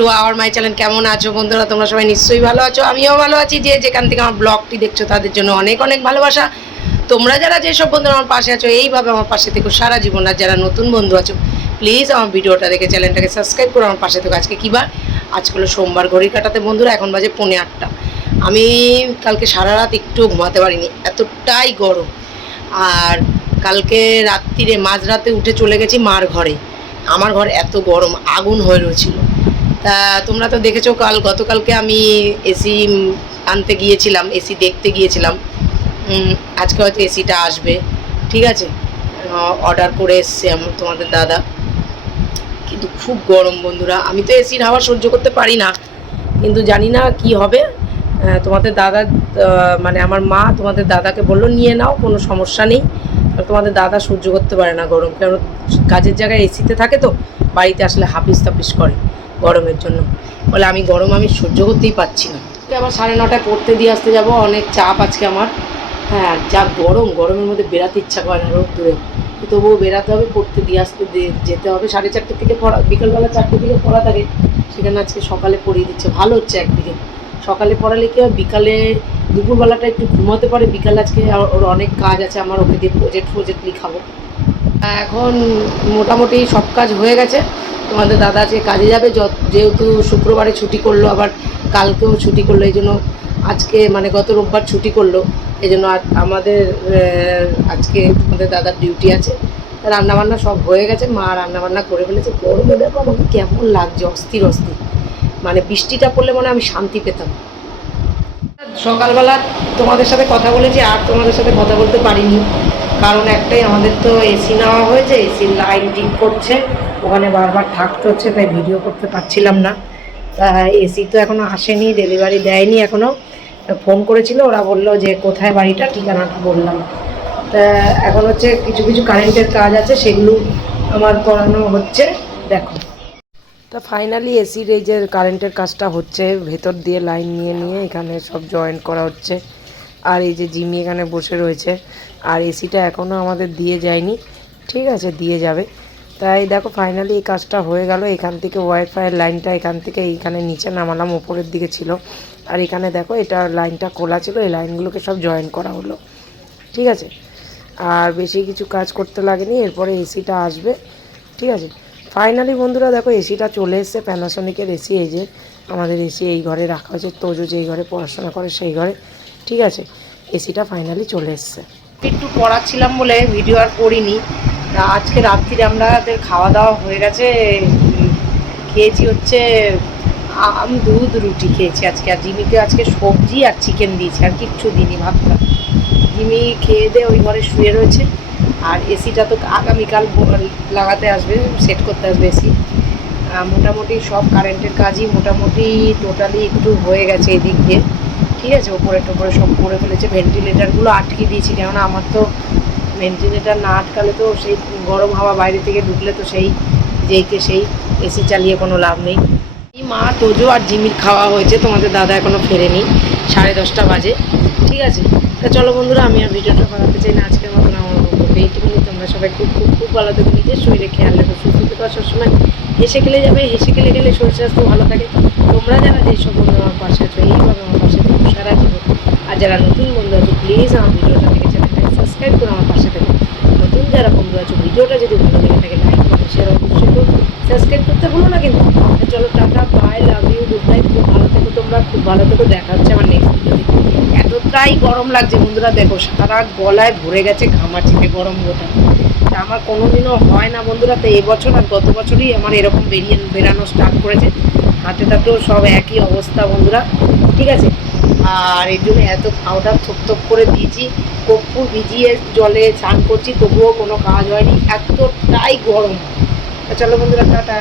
To our my channel কেমন আছো বন্ধুরা? তোমরা সবাই নিশ্চয়ই ভালো আছো, আমিও ভালো আছি যে যেখান থেকে আমার ব্লগটি দেখছ, তাদের জন্য অনেক অনেক ভালোবাসা। তোমরা যারা যেসব বন্ধুরা আমার পাশে আছো, এইভাবে আমার পাশে থেকে সারা জীবন। আর যারা নতুন বন্ধু আছো প্লিজ আমার ভিডিওটা দেখে চ্যানেলটাকে সাবস্ক্রাইব করো আমার পাশে থেকো। আজকে কী বার? আজকে হলো সোমবার ঘড়ির কাটাতে বন্ধুরা, এখন বাজে পৌনে আটটা। আমি কালকে সারা রাত একটু ঘুমাতে পারিনি, এতটাই গরম। আর কালকে রাত্রিরে মাঝরাতে উঠে চলে গেছি মার ঘরে। আমার ঘর এত গরম, আগুন হয়ে রয়েছিল। তা তোমরা তো দেখেছ কাল, গতকালকে আমি এসি আনতে গিয়েছিলাম এসি দেখতে গিয়েছিলাম। আজকে হয়তো এসিটা আসবে। ঠিক আছে? অর্ডার করে এসছে আমার তোমাদের দাদা। কিন্তু খুব গরম বন্ধুরা। আমি তো এসির হাওয়া সহ্য করতে পারি না। কিন্তু জানি না কি হবে। তোমাদের দাদা মানে আমার মা তোমাদের দাদাকে বলল, নিয়ে নাও, কোনো সমস্যা নেই। তোমাদের দাদা সহ্য করতে পারে না গরম। কারণ কাজের জায়গায় এসিতে থাকে তো, বাড়িতে আসলে হাফিস তাফিস করে। গরমের জন্য। বলে, আমি গরম, আমি সহ্য করতেই পারছি না। আবার সাড়ে নটায় পড়তে দিয়ে আসতে যাব, অনেক চাপ আজকে আমার। হ্যাঁ যা গরম, গরমের মধ্যে বেরাতে ইচ্ছা করে না রোদ দূরে। তবুও বেরাতে হবে, পড়তে দিয়ে আসতে যেতে হবে। সাড়ে চারটে থেকে পড়া, বিকেলবেলা চারটে থেকে পড়া থাকে সেখানে আজকে সকালে পড়িয়ে দিচ্ছে। ভালো হচ্ছে একদিকে। সকালে পড়ালে কি হয়, বিকালে দুপুরবেলাটা একটু ঘুমাতে পারে। বিকালে আজকে ওর অনেক কাজ আছে, আমার ওকে দিয়ে প্রজেক্ট প্রজেক্ট লিখাবো। এখন মোটামুটি সব কাজ হয়ে গেছে। তোমাদের দাদা আজকে কাজে যাবে যেহেতু শুক্রবারে ছুটি করল, আবার কালকেও ছুটি করল, এই জন্য আজকে মানে গত রোববার ছুটি করল, এই জন্য আমাদের আজকে তোমাদের দাদার ডিউটি আছে। রান্নাবান্না সব হয়ে গেছে, মা রান্নাবান্না করে ফেলেছে। গরমে দেখো আমাকে কেমন লাগছে, অস্থির অস্থির। মানে বৃষ্টিটা পড়লে মনে আমি শান্তি পেতাম। সকালবেলা তোমাদের সাথে কথা বলেছি, আর তোমাদের সাথে কথা বলতে পারিনি। কারণ একটাই, আমাদের তো এসি নেওয়া হয়েছে এসির লাইন ঠিক করছে। ওখানে বারবার থাকতে হচ্ছে, তাই ভিডিও করতে পারছিলাম না। তা এসি তো এখনও আসেনি ডেলিভারি দেয়নি এখনও ফোন করেছিল, ওরা বলল যে কোথায় বাড়িটা, ঠিকানাটা বললাম। তা এখন হচ্ছে কিছু কিছু কারেন্টের কাজ আছে, সেগুলো আমার করানো হচ্ছে, দেখো। তা ফাইনালি এসির এই যে কারেন্টের কাজটা হচ্ছে, ভেতর দিয়ে লাইন নিয়ে নিয়ে এখানে সব জয়েন করা হচ্ছে। আর এই যে জিমি এখানে বসে রয়েছে, আর এসিটা এখনও আমাদের দিয়ে যায়নি। ঠিক আছে, দিয়ে যাবে। তাই দেখো ফাইনালি এই কাজটা হয়ে গেল। এখান থেকে ওয়াইফাইয়ের লাইনটা এখান থেকে এইখানে নিচে নামালাম ওপরের দিকে ছিল। আর এখানে দেখো, এটা লাইনটা খোলা ছিল, এই লাইনগুলোকে সব জয়েন করা হলো। ঠিক আছে? আর বেশি কিছু কাজ করতে লাগেনি, এরপরে এসিটা আসবে। ঠিক আছে? ফাইনালি বন্ধুরা, দেখো, এসিটা চলে এসছে প্যানাসনিকের এসি, এই যে আমাদের এসি এই ঘরে রাখা হয়েছে তোজো যেই ঘরে পড়াশোনা করে সেই ঘরে। ঠিক আছে, এসিটা ফাইনালি চলে এসছে। একটু পড়াচ্ছিলাম বলে ভিডিও আর করিনি। আজকে রাত্রিরে আমাদের খাওয়া দাওয়া হয়ে গেছে, খেয়েছি হচ্ছে আম, দুধ, রুটি খেয়েছি আজকে। আর জিমিকে আজকে সবজি আর চিকেন দিয়েছি, আর কিচ্ছু দিইনি, ভাতটা। জিমি খেয়ে দিয়ে ওই ঘরে শুয়ে রয়েছে। আর এসিটা তো আগামীকাল লাগাতে আসবে সেট করতে আসবে এসি মোটামুটি সব কারেন্টের কাজই মোটামুটি টোটালি একটু হয়ে গেছে এদিক দিয়ে। ঠিক আছে, ওপরে টোপরে সব করে ফেলেছে ভেন্টিলেটারগুলো আটকে দিয়েছি, কেননা আমার তো ভেন্টিলেটার না আটকালে তো সেই গরম হাওয়া বাইরে থেকে ঢুকলে তো সেই যেইকে সেই এসি চালিয়ে কোনো লাভ নেই। এই মা, তোজো আর জিমির খাওয়া হয়েছে, তোমাদের দাদা এখনও ফেরেনি, সাড়ে দশটা বাজে, ঠিক আছে? তা চলো বন্ধুরা, আমি আর ভিডিওটা বানাতে চাই না আজকের মতন, আমার বলব এইটুকুনি, তোমরা সবাই খুব খুব খুব ভালো থেকো, নিজের শরীরে খেয়াল রেখো, সুস্থ থেকো সবসময় হেসে খেলে যাবে, হেসে খেলে গেলে শরীর স্বাস্থ্য ভালো থাকে। তোমরা যারা যেসব বন্ধু আমার পাশে আছো, এইভাবে আমার পাশে সারা আর যারা নতুন বন্ধু আছে প্লিজ আমার ভিডিওটা থেকে চ্যানেলটাকে সাবস্ক্রাইব করে আমার পাশে থেকো। নতুন যারা বন্ধু আছে, ভিডিওটা যদি ভালো লেগে থাকে লাইক করো শেয়ার অবশ্যই করো। সাবস্ক্রাইব করতে ভুলো না কিন্তু। চলো, tata bye love you good night খুব ভালো থেকো তোমরা, খুব ভালো থেকো, দেখা হচ্ছে আমার নেক্সট ভিডিওতে এতটাই গরম লাগছে বন্ধুরা, দেখো, সারা গলায় ভরে গেছে ঘামাচিতে গরম গোটা। আমার কোনোদিনও হয় না বন্ধুরা, তো এবছর আর গত বছরই আমার এরকম বেরিয়ে বেরানো স্টার্ট করেছে। হাতে তাতেও সব একই অবস্থা বন্ধুরা। ঠিক আছে? আর এর জন্য এত পাউডার থপ থপ করে দিয়েছি কপ্পুর ভিজিয়ে জলে চান করছি, তবুও কোনো কাজ হয়নি, এতটাই গরম। চলো বন্ধুরা, টাটা।